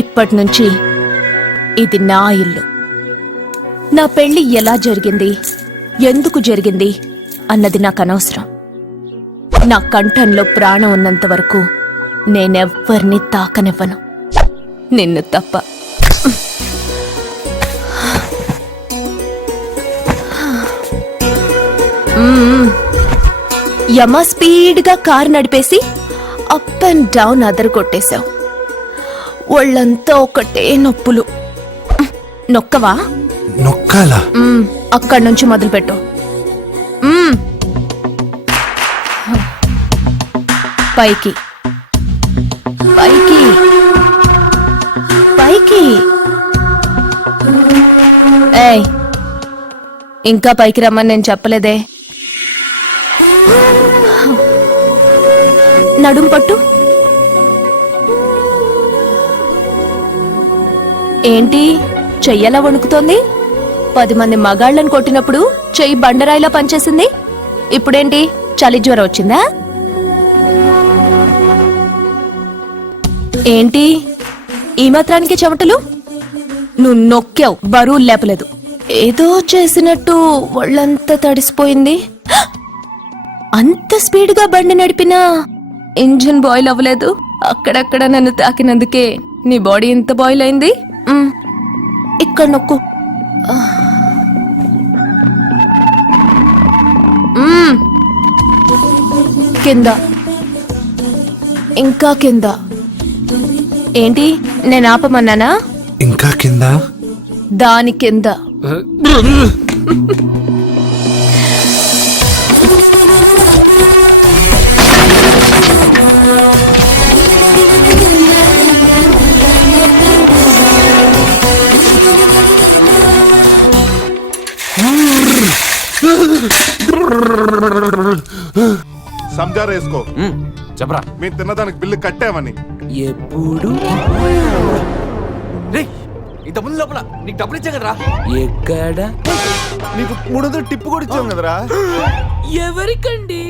ఇప్పటినుంచి ఇది నా ఇల్లు. నా పెళ్లి ఎలా జరిగింది, ఎందుకు జరిగింది అన్నది నాకు అనవసరం. నా కంఠంలో ప్రాణం ఉన్నంత వరకు నేనెవ్వరిని తాకనివ్వను, నిన్ను తప్ప. యమ స్పీడ్గా కారు నడిపేసి అప్ అండ్ డౌన్ అదరు కొట్టేశావు. ఒళ్ళంతా ఒకటే నొప్పులు. నొక్కవా? నొక్కాలా? అక్కడి నుంచి మొదలుపెట్టు. పైకి పైకి పైకి. ఏయ్, ఇంకా పైకి రమ్మని నేను చెప్పలేదే. నడుం పట్టు. ఏంటి చెయ్యలా వణుకుతోంది? 10 మంది మగాళ్ళని కొట్టినప్పుడు చెయ్యి బండరాయిలా పనిచేసింది. ఇప్పుడేంటి చలి జ్వరం వచ్చిందా? ఏంటి ఈ మాత్రానికి చెమటలు? నువ్వు నొక్కావు, బరువు లేపలేదు. ఏదో చేసినట్టు ఒళ్ళంతా తడిసిపోయింది. అంత స్పీడ్గా బండి నడిపినా ఇంజిన్ బాయిల్ అవ్వలేదు. అక్కడక్కడ నన్ను తాకినందుకే నీ బాడీ ఎంత బాయిల్ అయింది. ఇక్కడ నొక్కు. కింద, ఇంకా కింద. ఏంటి నేను ఆపమన్నానా? ఇంకా కింద, దాని కింద. సంజారా వేసుకో. చెప్పరా? మేము తిన్నదానికి బిల్లు కట్టామని. ఎప్పుడు ఇంత ముందు లోపల నీకు డబ్బులు ఇచ్చా కదరా? ఎక్కడ? నీకు 300 టిప్పు కూడా ఇచ్చాం కదరా. ఎవరికండి?